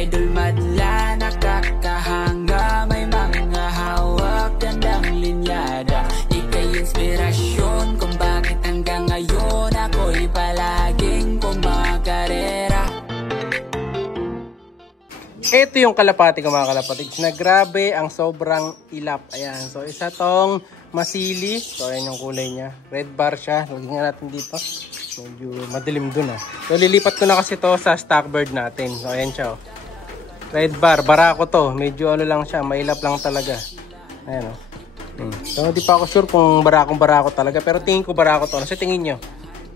idol madla, nakakahanga, may mga hawak, gandang linyada. Ika'y inspirasyon kung bakit hanggang ngayon ako'y palaging kumakarera. Ito yung kalapati ko mga kalapatids na grabe ang sobrang ilap. Ayan, so isa tong masili. So ayan yung kulay niya, red bar siya. Lagyan nga natin dito, medyo madilim dun ah. So lilipat ko na kasi to sa stock bird natin. So ayan siya oh. Red bar, barako to. Medyo ano lang siya, mailap lang talaga. Ayan oh. So di pa ako sure kung barako talaga, pero tingin ko barako to. Ano sa tingin nyo?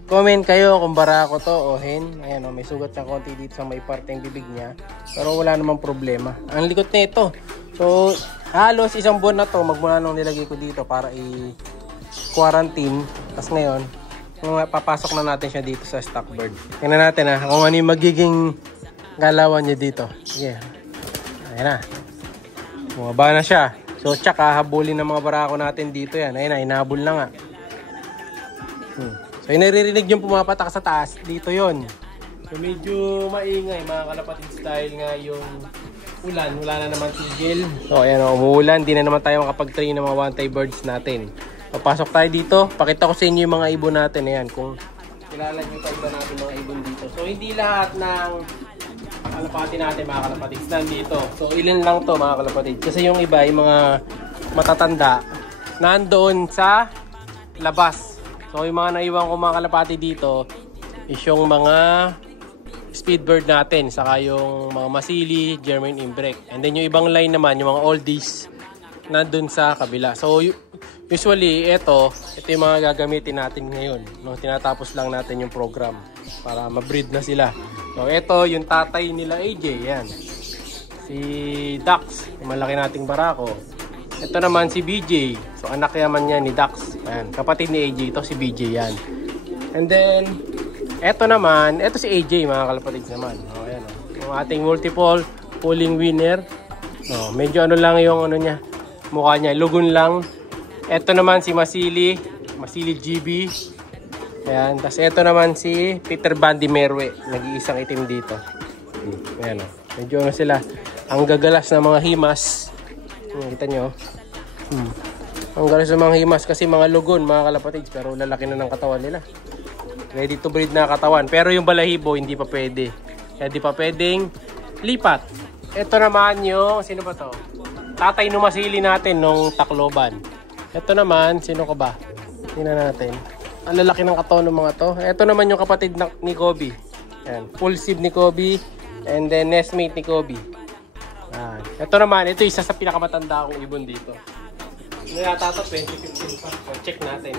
Comment kayo kung barako to o hen. Ayan o, may sugat ng konti dito sa may parteng bibig niya. Pero wala namang problema. Ang likot na ito. So, halos isang buwan na to magmula nung nilagay ko dito para i-quarantine. Tapos ngayon, papasok na natin siya dito sa stock bird. Tingnan natin ha, kung ano yung magiging galawan niya dito. Sige. Ayan na. Bumaba na siya. So, tsaka habulin ng mga barako natin dito yan. Ayan na, inahabol na nga. So, yung naririnig yung pumapatak sa taas, dito yon. So, medyo maingay mga kalapatids dahil nga yung ulan, wala na naman tigil. So, ayan o, umuulan. Di na naman tayo makapag-train ng mga one-tie birds natin. Papasok tayo dito. Pakita ko sa inyo yung mga ibon natin. Ayan, kung kilala nyo pa iba natin mga ibon dito. So, hindi lahat ng kalapati natin mga kalapatids nandito. So, ilan lang to mga kalapatids. Kasi yung iba, yung mga matatanda, nandoon sa labas. So, yung mga naiwan ko mga kalapati dito is yung mga speedbird natin, saka yung mga masili, German imbrek. And then yung ibang line naman, yung mga oldies, nandun sa kabila. So, usually, ito yung mga gagamitin natin ngayon. No? Tinatapos lang natin yung program para ma-breed na sila. So, ito yung tatay nila AJ, yan. Si Dax, yung malaki nating barako. Ito naman si BJ. So anak yaman niya ni Dax. Ayan, kapatid ni AJ ito si BJ yan. And then ito naman, ito si AJ mga kalapatids naman. Oh, ayan oh. Yung ating multiple pulling winner. Oh, medyo ano lang yung ano niya, mukha niya, lugon lang. Ito naman si Masili GB. Ayan, tapos ito naman si Peter Bandy Merwe, nag-iisang itim dito. Ayan oh. Medyo ano sila, ang gagalas ng mga himas. Kita nyo. Ang galas ng mga himas kasi mga lugon mga kalapatids, pero lalaki na ng katawan nila. Ready to breed na katawan. Pero yung balahibo hindi pa pwede. Kaya di pa pwedeng lipat. Ito naman yung, sino ba to? Tatay nung masili natin nung Tacloban. Ito naman, sino ka ba? Tingnan natin. Ang lalaki ng katawan ng mga to. Ito naman yung kapatid ni Kobe. Ayan, full sib ni Kobe. And then nestmate ni Kobe. Ito naman, ito isa sa pinakamatanda kong ibon dito. Ano yata ito? 2015 pa. So, check natin.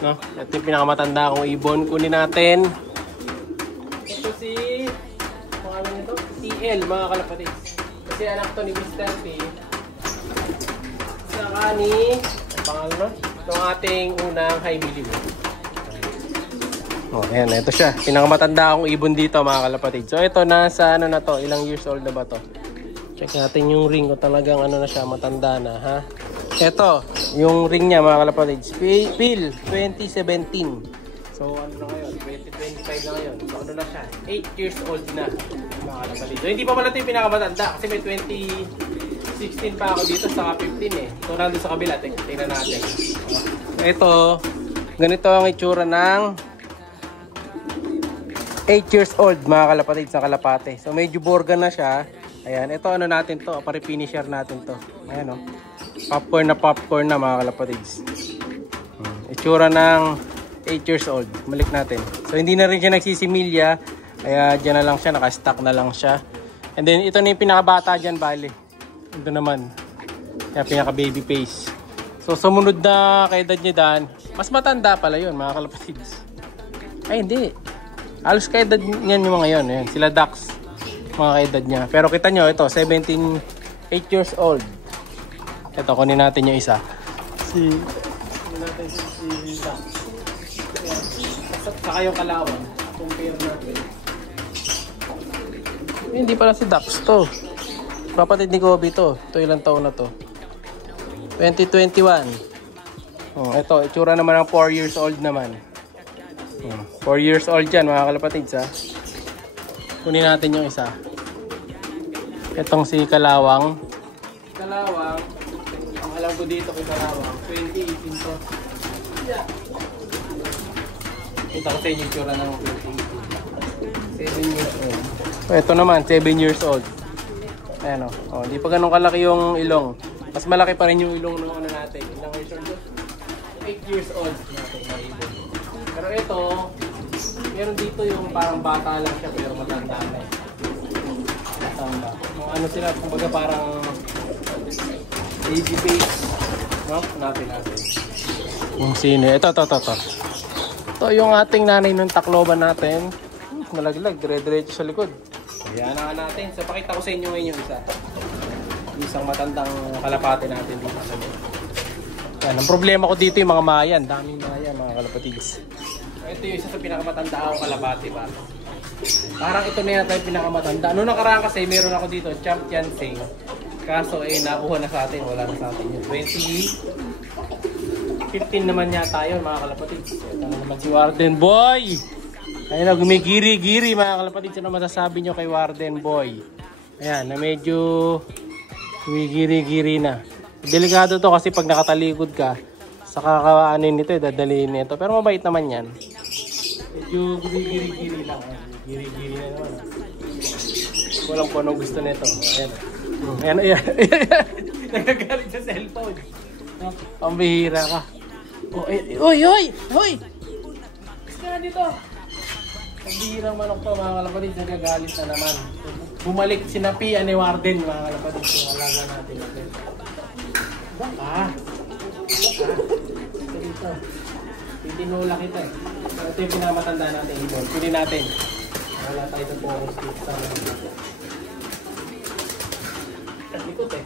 No? Ito yung pinakamatanda kong ibon. Kunin natin. Ito si TL mga kalapatids. Kasi anak to ni Mr. P. Saka ni pangalan no? Itong ating unang high billion. Oh, ayan, ito siya. Pinakamatanda akong ibon dito mga kalapatids. So ito nasa ano na to? Ilang years old na ba to? Check natin yung ring ko, talagang ano na siya, matanda na ha. Ito, yung ring niya mga kalapatids. Phil 2017. So ano na ngayon? 2025 na ngayon. So ano na siya? 8 years old na mga kalapatids. So hindi pa pala ito yung pinakamatanda kasi may 2016 pa ako dito sa 15 eh. So nandun sa kabila, tingnan natin. Ito, ganito ang itsura ng 8 years old mga kalapatids sa kalapate. So medyo borga na siya. Ayan, ito ano natin to, pare-finisher natin to. Ayan o, popcorn na mga kalapatids. Itsura ng 8 years old. Balik natin. So hindi na rin siya nagsisimilya. Kaya dyan na lang siya, naka-stock na lang siya. And then ito na yung pinakabata dyan, bali. Ito naman. Kaya pinaka-baby face. So sumunod na kay edad niya dan, mas matanda pala yun mga kalapatids. Ay hindi. Halos kay edad niyan yung mga yun. Ayan, sila Dax. Mga kaedad niya. Pero kita nyo, ito, 8 years old. Ito, kunin natin yung isa. Kunin natin si Dax. Saka yung kalawan. Compare natin. Hindi pala si Dax to. Kapatid ni Kobe to. Ito ilang taon na to. 2021. Oh, ito, itsura naman ng 4 years old naman. 4 years old yan mga kalapatids ha. Kunin natin yung isa. Itong si Kalawang. Kalawang, ang alam ko dito kay Kalawang, 2018 to. Kita ko sa inyo yung tsura ng 2018. 7 years old. Ito naman, 7 years old. Ayan o. Di pa ganun kalaki yung ilong. Mas malaki pa rin yung ilong ng ano natin. Ilang years old? 8 years old natin na ibon. Pero ito, meron dito yung parang bata lang siya pero matanda na eh. Matanda. Ano sila, kumbaga parang baby face. No? Hanapin natin. Yung sino. Ito. Ito yung ating nanay ng Tacloban natin. Malaglag, dire-diretso sa likod. Ayan na natin. So, pakita ko sa inyo ngayon yung isa. Isang matandang kalapate natin dito sa loob. Yan, ang problema ko dito yung mga mayan. Daming mayan, mga kalapatigs. Ito yung isa sa pinakamatanda akong kalapate ba? Parang ito na yata yung pinakamatanda. Noong nakaraan kasi meron ako dito, Champion Sing. Kaso nakuha na sa atin. Wala na sa atin yun. 2015 naman yata yun, mga kalapatigs. Ito na naman si Warden Boy. Ayun na, gumigiri-giri mga kalapatids. Ano masasabi nyo kay Warden Boy? Ayan, na medyo gumigiri-giri na. Delikado to kasi pag nakatalikod ka, sa kakaanin nito, dadalihin nito. Pero mabait naman yan. Medyo gumigiri-giri lang. Giri-giri na naman. Walang po anong gusto nito. Ayan. Ayan. Nagagalit sa cellphone. Pambihira ka. Oy! Gusto na dito. Pambihirang manok pa mga kalapatid. Nagagalit na naman. Bumalik sinapian ni Warden mga kalapatid. Kung alaga natin. Baka. Ito dito. Tinula kita eh. Ito yung pinamatanda natin ibon. Pili natin. Wala tayo sa focus dito sa natin. Likot eh.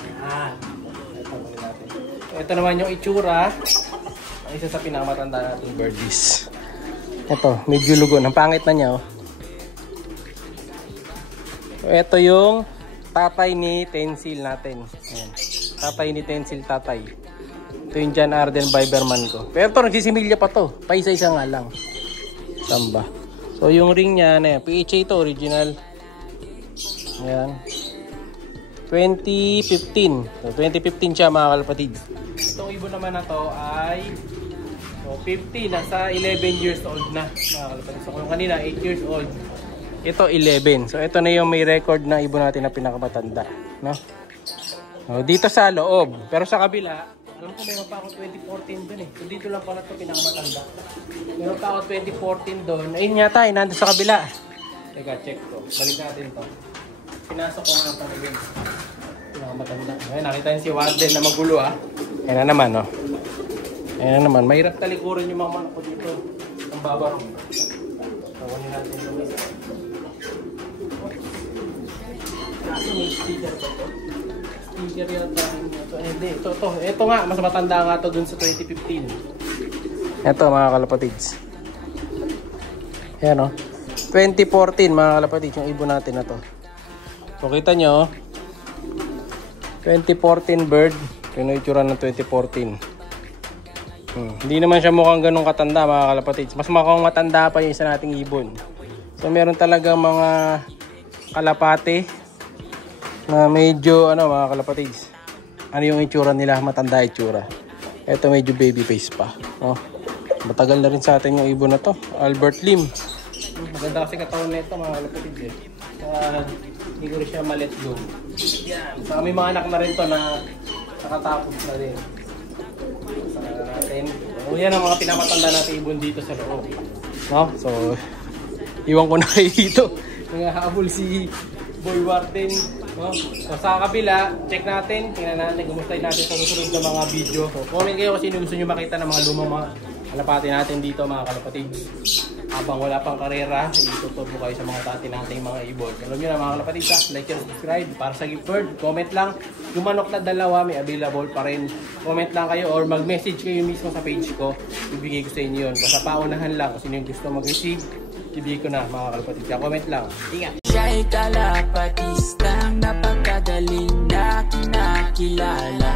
Ayan. Ito pili natin. Ito naman yung itsura. Ang isa sa pinamatanda natin birdies. Ito, medyo lugon. Ang pangit na niya oh. Ito yung tatay ni Tensil natin. Ayan. Tatay ni Tensil tatay. Ito yung John Arden Biberman ko. Pero ito, nagsisimilya pa to. Paisa-isa nga lang. Samba. So, yung ring niya, na yan. PHA ito, original. Ayan. 2015. So, 2015 siya, mga kalapatid. Itong ibon naman na to ay 50. Nasa 11 years old na, mga kalapatid. So, kung kanina, 8 years old. Ito, 11. So, ito na yung may record na ibon natin na pinakamatanda. No? So, dito sa loob. Pero sa kabila, alam ko meron pa ako 2014 doon eh. So dito lang pala ito pinakamatanda. Meron pa ako 2014 doon. Ayun yata, nandun sa kabila. Teka, check to. Balik natin to. Pinasok ko nga pang ibig. Pinakamatanda. Ayun, nakita niyo si Warden na magulo ah. Ayun na naman oh. Ayun na naman. Mahirap talikuran yung mga manok ko dito. Ang babarong. Tawanin natin yung isa. Kaso may speaker ba ito? Speaker yata. Hindi, ito nga, mas matanda nga ito dun sa 2015. Ito mga kalapatids. Ayan o. 2014 mga kalapatids, yung ibon natin na to. So kita nyo, 2014 bird, yung itsura ng 2014. Hindi naman siya mukhang ganun katanda mga kalapatids. Mas mukhang matanda pa yung isa nating ibon. So meron talaga mga kalapate na medyo mga kalapatids. Ano yung itsura nila, matanda itsura. Ito medyo baby face pa. Oh. Matagal na rin sa atin yung ibon na to. Albert Lim. Maganda kasi katawan na ito mga kalapatids eh. Hindi ko rin siya ma-let go. Yan. Saka may mga anak na rin to na nakatapos na rin. Saka natin. So, yan ang mga pinamatanda natin ibon dito sa loob. No? So, iwan ko na kayo dito. Nangahabol si Boy Warden. No? So, sa kabila, check natin. Tingnan natin, gumustahin natin sa susunod na mga video. So, comment kayo kung sino gusto nyo makita ng mga lumang mga kalapati natin dito mga kalapatids. Habang wala pang karera, ituturbo kayo sa mga dati nating mga ibon. Alam nyo na mga kalapatids, like and subscribe. Para sa gift card, comment lang. Yung manok na dalawa, may available pa rin. Comment lang kayo or mag-message kayo mismo sa page ko. Ibigay ko sa inyo yun. Basta paunahan lang kung sino yung gusto mag-receive. Ibigay ko na mga kalapatids. Comment lang. Ingat! Siya'y kalapatistang napakagaling na kinakilala.